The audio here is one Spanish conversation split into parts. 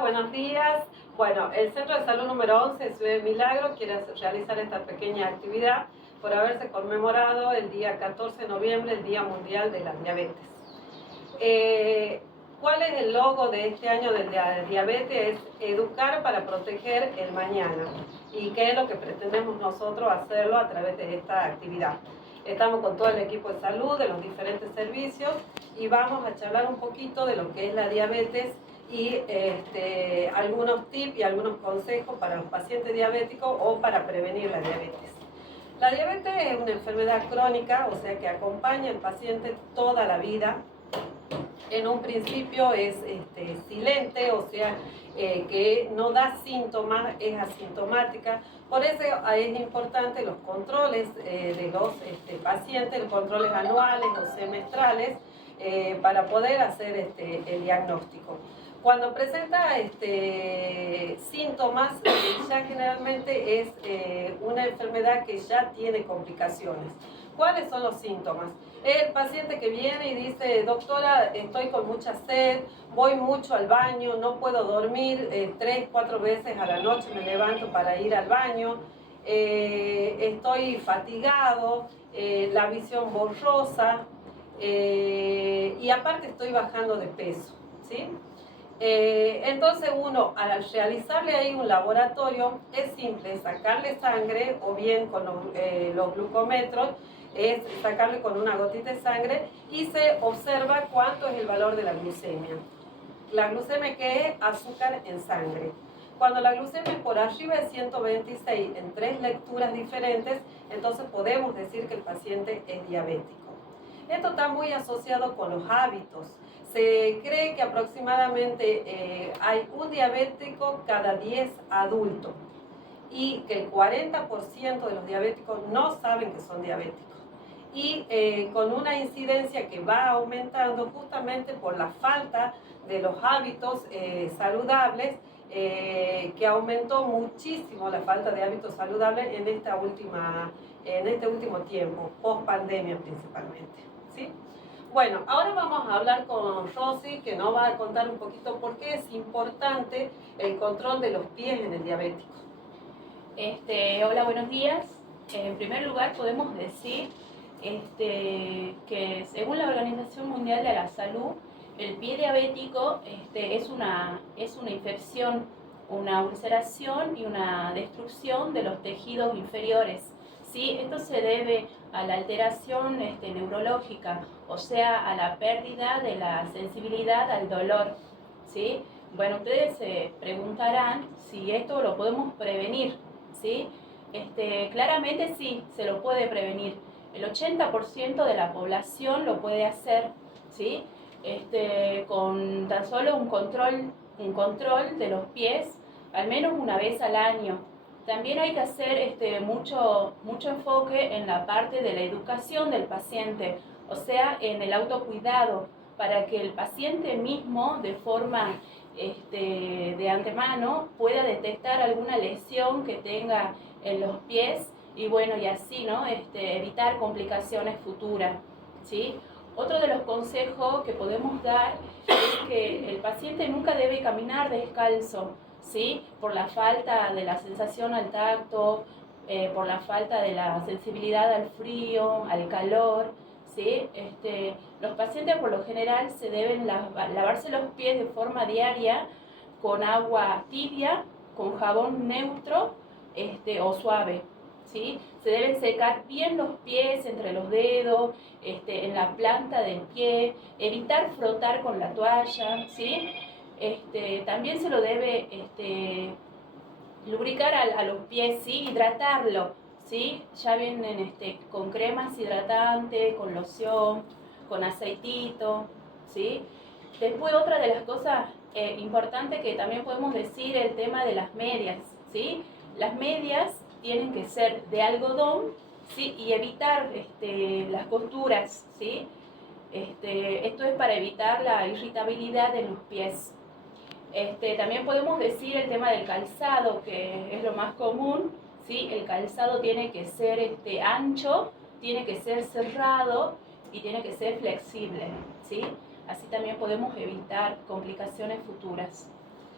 Buenos días. Bueno, el Centro de Salud número 11 de Ciudad del Milagro quiere realizar esta pequeña actividad por haberse conmemorado el día 14 de noviembre, el Día Mundial de la Diabetes. ¿Cuál es el logo de este año de la diabetes? Es educar para proteger el mañana. ¿Y qué es lo que pretendemos nosotros hacerlo a través de esta actividad? Estamos con todo el equipo de salud de los diferentes servicios y vamos a charlar un poquito de lo que es la diabetes y algunos tips y algunos consejos para los pacientes diabéticos o para prevenir la diabetes. La diabetes es una enfermedad crónica, o sea que acompaña al paciente toda la vida. En un principio es silente, o sea que no da síntomas, es asintomática. Por eso es importante los controles de los pacientes, los controles anuales o semestrales, para poder hacer el diagnóstico. Cuando presenta síntomas, ya generalmente es una enfermedad que ya tiene complicaciones. ¿Cuáles son los síntomas? El paciente que viene y dice: doctora, estoy con mucha sed, voy mucho al baño, no puedo dormir, 3, 4 veces a la noche me levanto para ir al baño, estoy fatigado, la visión borrosa, y aparte estoy bajando de peso, ¿sí? Entonces uno, al realizarle ahí un laboratorio, es simple sacarle sangre, o bien con los glucómetros, es sacarle con una gotita de sangre y se observa cuánto es el valor de la glucemia. La glucemia, que es azúcar en sangre. Cuando la glucemia es por arriba de 126 en 3 lecturas diferentes, entonces podemos decir que el paciente es diabético. Esto está muy asociado con los hábitos. Se cree que aproximadamente hay un diabético cada 10 adultos y que el 40% de los diabéticos no saben que son diabéticos. Y con una incidencia que va aumentando justamente por la falta de los hábitos saludables, que aumentó muchísimo la falta de hábitos saludables en este último tiempo, post pandemia principalmente, ¿sí? Bueno, ahora vamos a hablar con Rosy, que nos va a contar un poquito por qué es importante el control de los pies en el diabético. Hola, buenos días. En primer lugar, podemos decir que según la Organización Mundial de la Salud, el pie diabético es una infección, una ulceración y una destrucción de los tejidos inferiores. ¿Sí? Esto se debe a la alteración neurológica, o sea, a la pérdida de la sensibilidad al dolor. ¿Sí? Bueno, ustedes se preguntarán si esto lo podemos prevenir. ¿Sí? Claramente sí, se lo puede prevenir. El 80% de la población lo puede hacer, ¿sí? Con tan solo un control de los pies, al menos una vez al año. También hay que hacer mucho enfoque en la parte de la educación del paciente, o sea, en el autocuidado, para que el paciente mismo, de forma de antemano, pueda detectar alguna lesión que tenga en los pies y bueno, y así, ¿no? Evitar complicaciones futuras, ¿sí? Otro de los consejos que podemos dar es que el paciente nunca debe caminar descalzo, ¿sí? Por la falta de la sensación al tacto, por la falta de la sensibilidad al frío, al calor, ¿sí? Los pacientes por lo general se deben lavarse los pies de forma diaria con agua tibia, con jabón neutro o suave, ¿sí? Se deben secar bien los pies entre los dedos, en la planta del pie, evitar frotar con la toalla, ¿sí? También se lo debe lubricar a los pies, ¿sí? Hidratarlo, ¿sí? Ya vienen con cremas hidratantes, con loción, con aceitito, ¿sí? Después otra de las cosas importantes que también podemos decir, el tema de las medias, ¿sí? Las medias tienen que ser de algodón, ¿sí? Y evitar las costuras, ¿sí? Esto es para evitar la irritabilidad en los pies. También podemos decir el tema del calzado, que es lo más común, ¿sí? El calzado tiene que ser ancho, tiene que ser cerrado y tiene que ser flexible, ¿sí? Así también podemos evitar complicaciones futuras.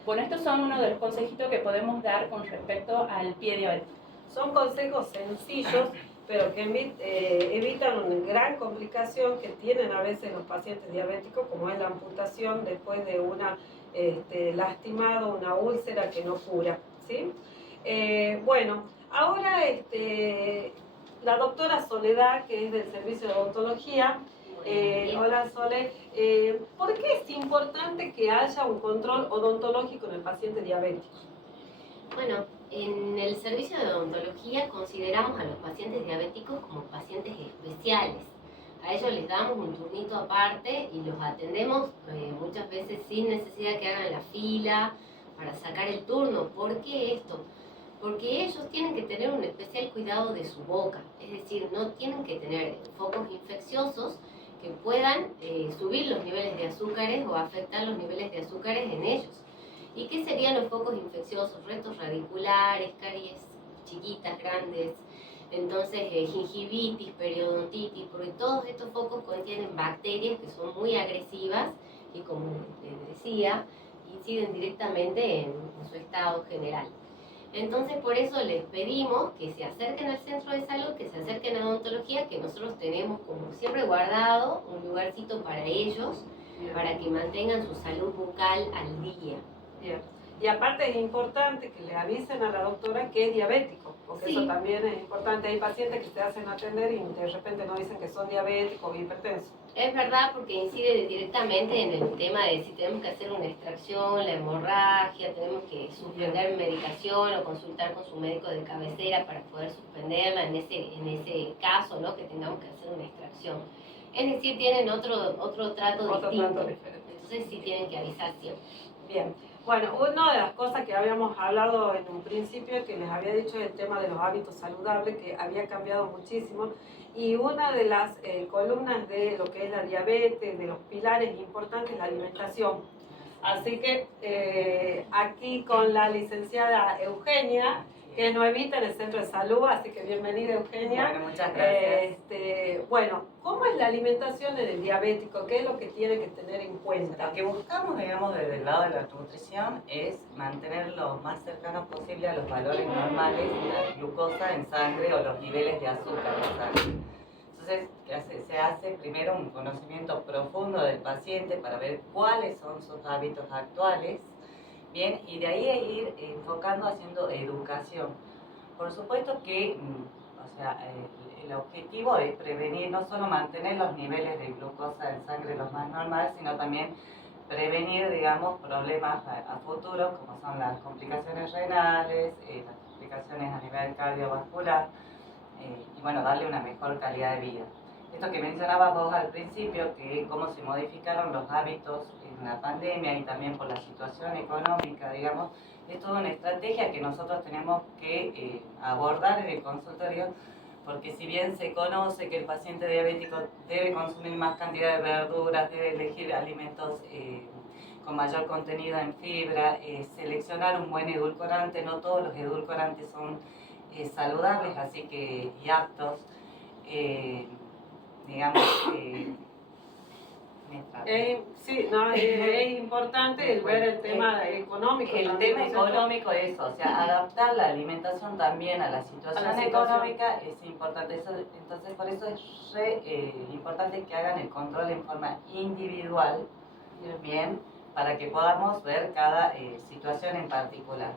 Bueno, estos son uno de los consejitos que podemos dar con respecto al pie diabético. Son consejos sencillos, pero que evitan una gran complicación que tienen a veces los pacientes diabéticos, como es la amputación después de una lastimado, una úlcera que no cura, ¿sí? Bueno, ahora la doctora Soledad, que es del Servicio de Odontología, hola Sole, ¿por qué es importante que haya un control odontológico en el paciente diabético? Bueno, en el servicio de odontología consideramos a los pacientes diabéticos como pacientes especiales. A ellos les damos un turnito aparte y los atendemos muchas veces sin necesidad que hagan la fila para sacar el turno. ¿Por qué esto? Porque ellos tienen que tener un especial cuidado de su boca, es decir, no tienen que tener focos infecciosos que puedan subir los niveles de azúcares o afectar los niveles de azúcares en ellos. ¿Y qué serían los focos infecciosos? Restos radiculares, caries chiquitas, grandes, entonces gingivitis, periodontitis, porque todos estos focos contienen bacterias que son muy agresivas y, como les decía, inciden directamente en su estado general. Entonces, por eso les pedimos que se acerquen al centro de salud, que se acerquen a odontología, que nosotros tenemos como siempre guardado un lugarcito para ellos, para que mantengan su salud bucal al día. Bien. Y aparte es importante que le avisen a la doctora que es diabético, porque Sí. eso también es importante. Hay pacientes que se hacen atender y de repente no dicen que son diabéticos o hipertensos. Es verdad, porque incide directamente en el tema de si tenemos que hacer una extracción, la hemorragia, tenemos que suspender medicación o consultar con su médico de cabecera para poder suspenderla en ese caso, ¿no? Que tengamos que hacer una extracción. Es decir, tienen otro trato distinto. Diferente. Entonces sí tienen que avisar siempre. Bien. Bueno, una de las cosas que habíamos hablado en un principio, que les había dicho, es el tema de los hábitos saludables, que había cambiado muchísimo. Y una de las columnas de lo que es la diabetes, de los pilares importantes, es la alimentación. Así que aquí con la licenciada Eugenia, que es nuevita en el centro de salud, así que bienvenida Eugenia. Bueno, muchas gracias. Bueno, ¿cómo es la alimentación en el diabético? ¿Qué es lo que tiene que tener en cuenta? Lo que buscamos, digamos, desde el lado de la nutrición es mantener lo más cercano posible a los valores normales de la glucosa en sangre o los niveles de azúcar en sangre. Entonces, se hace primero un conocimiento profundo del paciente para ver cuáles son sus hábitos actuales, bien, y de ahí ir enfocando haciendo educación. Por supuesto que, el objetivo es prevenir, no solo mantener los niveles de glucosa en sangre los más normales, sino también prevenir, digamos, problemas a futuro, como son las complicaciones renales, las complicaciones a nivel cardiovascular, y bueno, darle una mejor calidad de vida. Esto que mencionabas vos al principio, que cómo se modificaron los hábitos en la pandemia y también por la situación económica, digamos, es toda una estrategia que nosotros tenemos que abordar en el consultorio, porque si bien se conoce que el paciente diabético debe consumir más cantidad de verduras, debe elegir alimentos con mayor contenido en fibra, seleccionar un buen edulcorante, no todos los edulcorantes son saludables, así que y aptos, digamos, Sí, no, es importante el ver el tema económico. El también, tema ¿no es cierto? económico es eso, o sea, adaptar la alimentación también a la situación económica es importante. Entonces, por eso es importante que hagan el control en forma individual, bien, para que podamos ver cada situación en particular.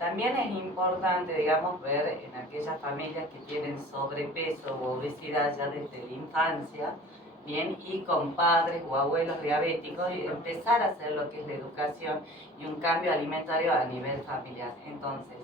También es importante, digamos, ver en aquellas familias que tienen sobrepeso o obesidad ya desde la infancia, bien, y con padres o abuelos diabéticos, y empezar a hacer lo que es la educación y un cambio alimentario a nivel familiar. Entonces,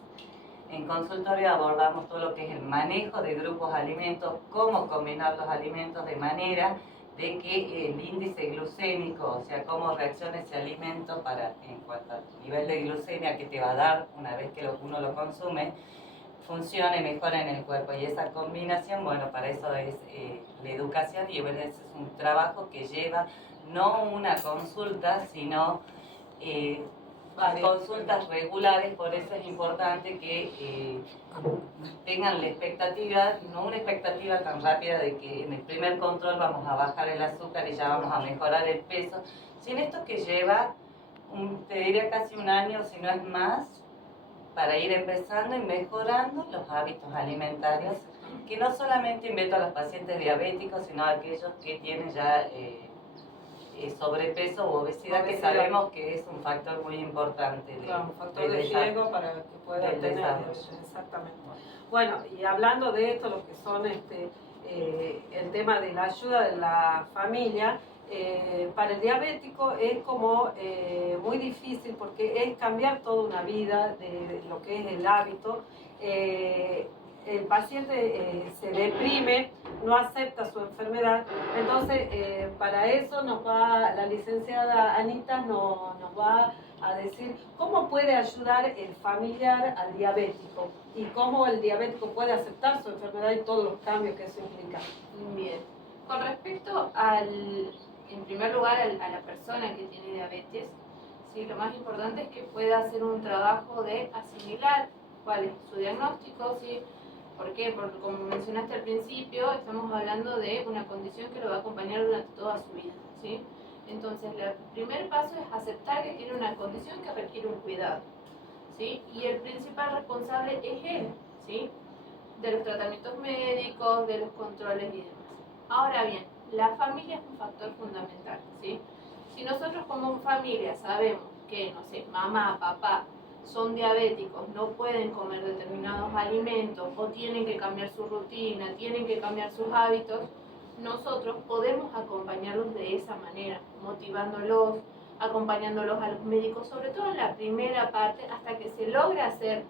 en consultorio abordamos todo lo que es el manejo de grupos de alimentos, cómo combinar los alimentos de manera de que el índice glucémico, o sea, cómo reacciona ese alimento en cuanto al nivel de glucemia que te va a dar una vez que uno lo consume, funcione mejor en el cuerpo. Y esa combinación, bueno, para eso es la educación, y bueno, ese es un trabajo que lleva no una consulta, sino consultas regulares. Por eso es importante que tengan la expectativa, no una expectativa tan rápida de que en el primer control vamos a bajar el azúcar y ya vamos a mejorar el peso, sino esto que lleva te diría casi un año, si no es más, para ir empezando y mejorando los hábitos alimentarios, que no solamente invito a los pacientes diabéticos, sino a aquellos que tienen ya sobrepeso o obesidad, que sabemos que es un factor muy importante. Claro, un factor de riesgo para que puedan tener diabetes, exactamente. Bueno, y hablando de esto, lo que son el tema de la ayuda de la familia, para el diabético es como muy difícil porque es cambiar toda una vida de lo que es el hábito. El paciente se deprime, no acepta su enfermedad, entonces para eso la licenciada Anita nos va a decir cómo puede ayudar el familiar al diabético y cómo el diabético puede aceptar su enfermedad y todos los cambios que eso implica. Bien, con respecto en primer lugar, a la persona que tiene diabetes, sí, lo más importante es que pueda hacer un trabajo de asimilar cuál es su diagnóstico, ¿sí? ¿Por qué? Porque como mencionaste al principio, estamos hablando de una condición que lo va a acompañar durante toda su vida, ¿sí? Entonces, el primer paso es aceptar que tiene una condición que requiere un cuidado, ¿sí? Y el principal responsable es él, ¿sí? De los tratamientos médicos, de los controles y demás. Ahora bien, la familia es un factor fundamental, ¿sí? Si nosotros como familia sabemos que, no sé, mamá, papá son diabéticos, no pueden comer determinados alimentos o tienen que cambiar su rutina, tienen que cambiar sus hábitos, nosotros podemos acompañarlos de esa manera, motivándolos, acompañándolos a los médicos, sobre todo en la primera parte, hasta que se logra hacer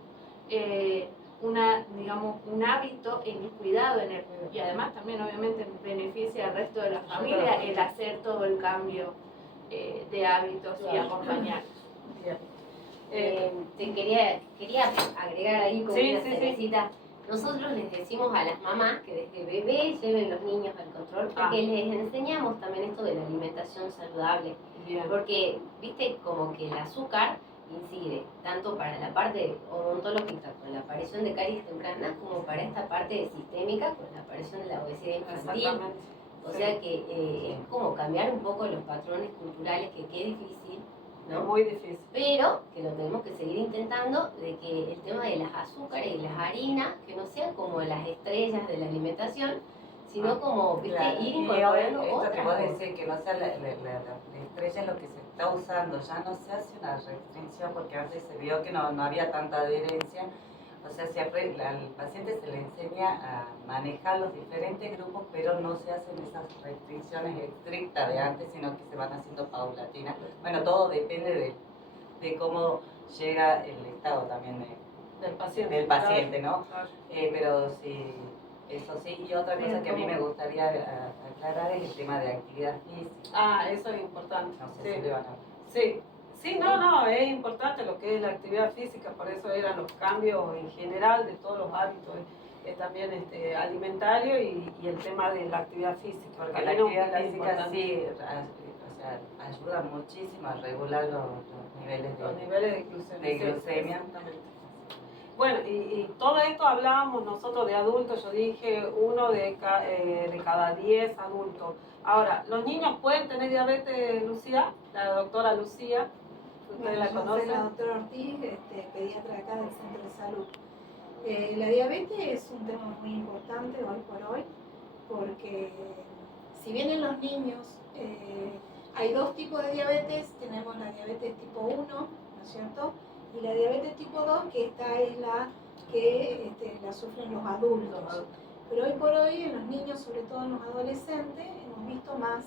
un hábito en el cuidado en él. Y además también obviamente beneficia al resto de la familia el hacer todo el cambio de hábitos y acompañarlos. Quería agregar ahí como una cerecita. Sí. Nosotros les decimos a las mamás que desde bebé lleven los niños al control, porque les enseñamos también esto de la alimentación saludable. Bien. Porque, viste, como que el azúcar incide tanto para la parte odontológica, con la aparición de caries tempranas, como para esta parte sistémica, con la aparición de la obesidad infantil. O sea que es como cambiar un poco los patrones culturales, que qué difícil, ¿no? Es muy difícil. Pero que lo tenemos que seguir intentando, de que el tema de las azúcares y las harinas, que no sean como las estrellas de la alimentación, sino como, viste, claro, ir incorporando esto otras. que vos decís, que no sea la estrella es lo que se está usando, ya no se hace una restricción, porque antes se vio que no había tanta adherencia. O sea, al paciente se le enseña a manejar los diferentes grupos, pero no se hacen esas restricciones estrictas de antes, sino que se van haciendo paulatinas. Bueno, todo depende de cómo llega el estado también del paciente, ¿no? Claro. Pero sí, eso sí. Y otra cosa que a mí me gustaría aclarar es el tema de actividad física. Eso es importante. No sé si le van a... Sí, no, es importante lo que es la actividad física, por eso eran los cambios en general de todos los hábitos, también alimentarios y el tema de la actividad física. Porque la actividad física sí, o sea, ayuda muchísimo a regular los niveles de glucemia. Exactamente. Bueno, y todo esto hablábamos nosotros de adultos, yo dije 1 de cada 10 adultos. Ahora, ¿los niños pueden tener diabetes, Lucía? La doctora Lucía, ¿ustedes la conocen? Soy la doctora Ortiz, pediatra acá del Centro de Salud. La diabetes es un tema muy importante hoy por hoy, porque si bien en los niños hay 2 tipos de diabetes, tenemos la diabetes tipo 1, ¿no es cierto? Y la diabetes tipo 2, que esta es la que la sufren los adultos. Pero hoy por hoy en los niños, sobre todo en los adolescentes, hemos visto más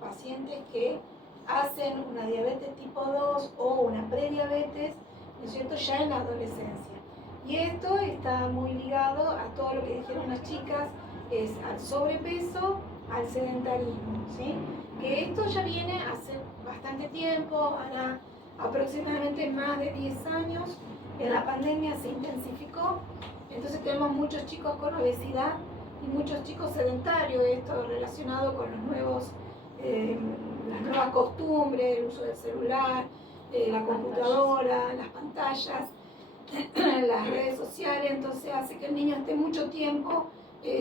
pacientes que hacen una diabetes tipo 2 o una prediabetes, ¿no es cierto?, ya en la adolescencia. Y esto está muy ligado a todo lo que dijeron las chicas, es al sobrepeso, al sedentarismo, ¿sí? Que esto ya viene hace bastante tiempo, ahora aproximadamente más de 10 años. En la pandemia se intensificó, entonces tenemos muchos chicos con obesidad y muchos chicos sedentarios, esto relacionado con los nuevos, las nuevas costumbres, el uso del celular, la computadora, las pantallas, las redes sociales, entonces hace que el niño esté mucho tiempo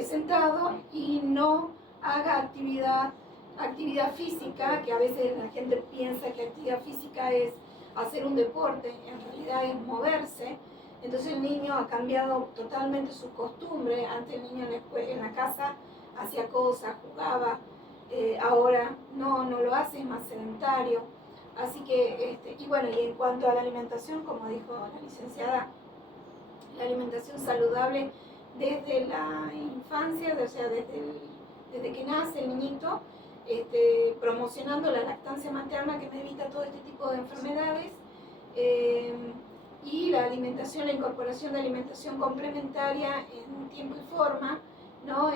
sentado y no haga actividad actividad física, que a veces la gente piensa que actividad física es hacer un deporte, en realidad es moverse. Entonces el niño ha cambiado totalmente su costumbre. Antes el niño en la casa hacía cosas, jugaba, ahora no lo hace, es más sedentario. Así que, y bueno, y en cuanto a la alimentación, como dijo la licenciada, la alimentación saludable desde la infancia, o sea, desde que nace el niñito, promocionando la lactancia materna que me evita todo este tipo de enfermedades, y la alimentación, la incorporación de alimentación complementaria en tiempo y forma, ¿no?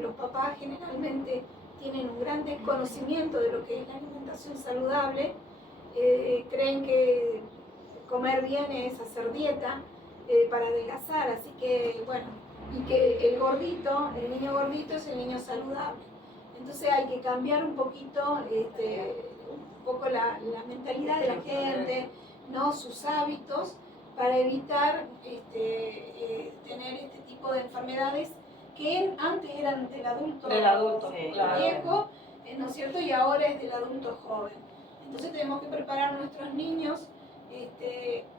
Los papás generalmente tienen un gran desconocimiento de lo que es la alimentación saludable, creen que comer bien es hacer dieta para adelgazar, así que bueno, y que el niño gordito es el niño saludable. Entonces hay que cambiar un poquito, un poco la mentalidad de la gente, ¿no? Sus hábitos, para evitar tener este tipo de enfermedades que antes eran del adulto claro. viejo, ¿no es cierto? Y ahora es del adulto joven. Entonces tenemos que preparar a nuestros niños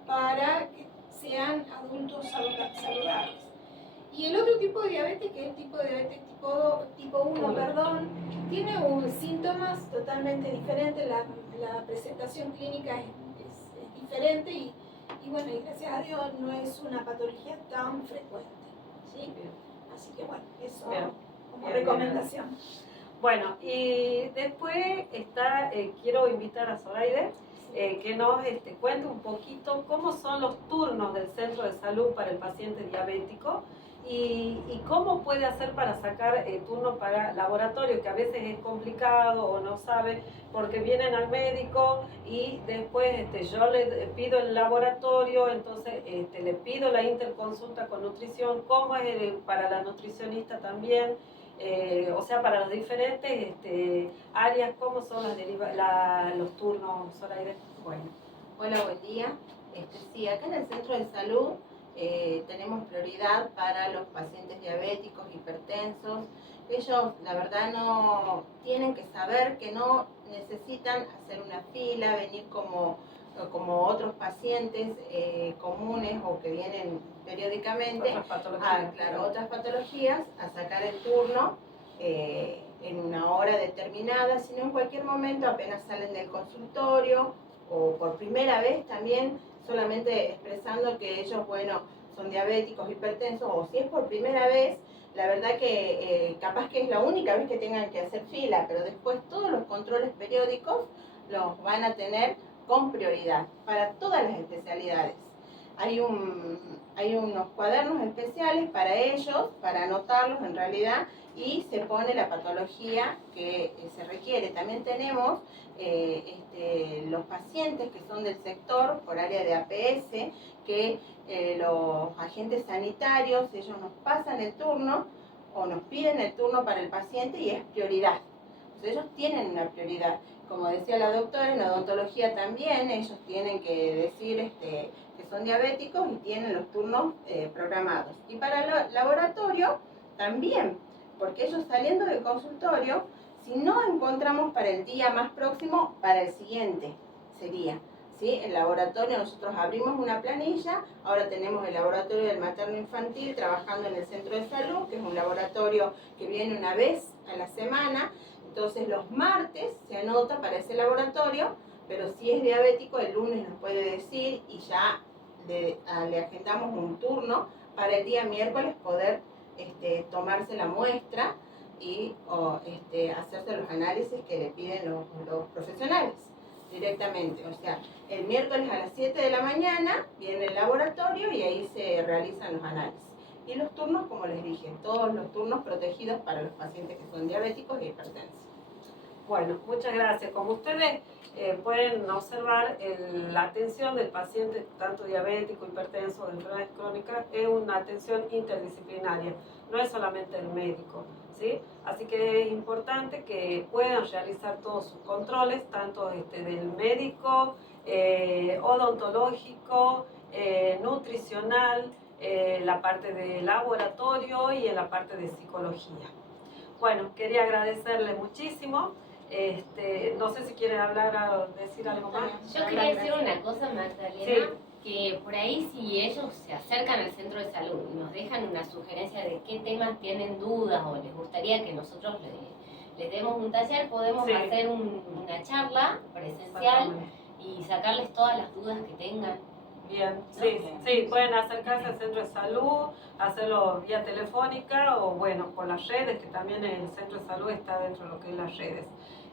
para que sean adultos saludables. Y el otro tipo de diabetes, que es el tipo de diabetes tipo 1, perdón, tiene síntomas totalmente diferentes, la presentación clínica es diferente y bueno, y gracias a Dios no es una patología tan frecuente, ¿sí? Así que bueno, eso como recomendación. Bueno, y después quiero invitar a Zoraide que nos cuente un poquito cómo son los turnos del centro de salud para el paciente diabético y cómo puede hacer para sacar turno para laboratorio, que a veces es complicado o no sabe porque vienen al médico y después yo le pido el laboratorio, entonces le pido la interconsulta con nutrición, cómo es para la nutricionista también. O sea, para las diferentes áreas, ¿cómo son los turnos, Zoraide? Bueno, hola, buen día. Sí, acá en el centro de salud tenemos prioridad para los pacientes diabéticos, hipertensos. Ellos, la verdad, no tienen que saber que no necesitan hacer una fila, venir como otros pacientes comunes o que vienen periódicamente otras patologías, a sacar el turno en una hora determinada, sino en cualquier momento, apenas salen del consultorio o por primera vez también, solamente expresando que ellos, bueno, son diabéticos, hipertensos, o si es por primera vez, la verdad que capaz que es la única vez que tengan que hacer fila, pero después todos los controles periódicos los van a tener con prioridad para todas las especialidades. Hay unos cuadernos especiales para ellos, para anotarlos en realidad, y se pone la patología que se requiere. También tenemos los pacientes que son del sector por área de APS, que los agentes sanitarios, ellos nos pasan el turno o nos piden el turno para el paciente y es prioridad. Entonces, ellos tienen una prioridad. Como decía la doctora, en odontología también ellos tienen que decir que son diabéticos y tienen los turnos programados. Y para el laboratorio también, porque ellos saliendo del consultorio, si no encontramos para el día más próximo, para el siguiente sería. ¿Sí? El laboratorio, nosotros abrimos una planilla, ahora tenemos el laboratorio del materno infantil trabajando en el centro de salud, que es un laboratorio que viene una vez a la semana. Entonces los martes se anota para ese laboratorio, pero si es diabético el lunes nos puede decir y ya le agendamos un turno para el día miércoles poder tomarse la muestra y hacerse los análisis que le piden los profesionales directamente. O sea, el miércoles a las 7 de la mañana viene el laboratorio y ahí se realizan los análisis. Y los turnos, como les dije, todos los turnos protegidos para los pacientes que son diabéticos y hipertensos. Bueno, muchas gracias. Como ustedes pueden observar, la atención del paciente, tanto diabético, hipertenso o de enfermedades crónicas, es una atención interdisciplinaria, no es solamente el médico, ¿sí? Así que es importante que puedan realizar todos sus controles, tanto del médico, odontológico, nutricional, la parte de laboratorio y en la parte de psicología. Bueno, quería agradecerle muchísimo. No sé si quieren hablar o decir algo más. Yo quería decir una cosa, Magdalena, que por ahí si ellos se acercan al centro de salud y nos dejan una sugerencia de qué temas tienen dudas o les gustaría que nosotros les demos un taller, podemos hacer una charla presencial y sacarles todas las dudas que tengan. Bien, sí, pueden acercarse al centro de salud, hacerlo vía telefónica o bueno, por las redes, que también el centro de salud está dentro de lo que es las redes.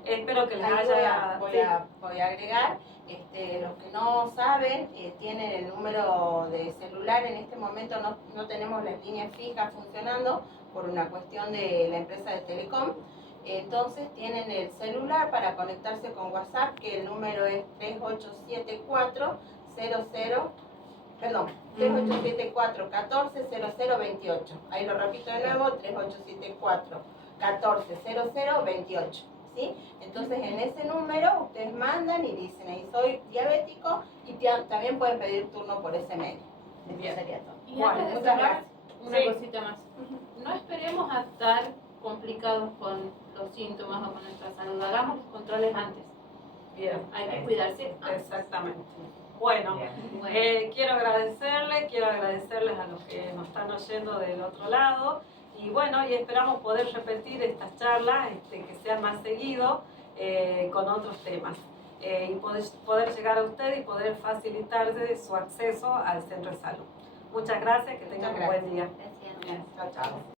Espero que les haya... Voy a agregar, los que no saben, tienen el número de celular, en este momento no tenemos las líneas fijas funcionando por una cuestión de la empresa de Telecom, entonces tienen el celular para conectarse con WhatsApp, que el número es 3874 140028. Ahí lo repito de nuevo, 3874 140028. ¿Sí? Entonces en ese número ustedes mandan y dicen, ahí soy diabético, y también pueden pedir turno por ese medio. Eso sería todo. Y Bueno, antes de muchas cerrar, gracias. una cosita más. No esperemos a estar complicados con los síntomas o con nuestra salud. Hagamos los controles antes. Bien, Hay que cuidarse antes. exactamente. Bueno, quiero agradecerles a los que nos están oyendo del otro lado y bueno, y esperamos poder repetir estas charlas, que sean más seguido con otros temas y poder llegar a usted y poder facilitarle su acceso al centro de salud. Muchas gracias, que tengan un buen día. Gracias. Chao, chao.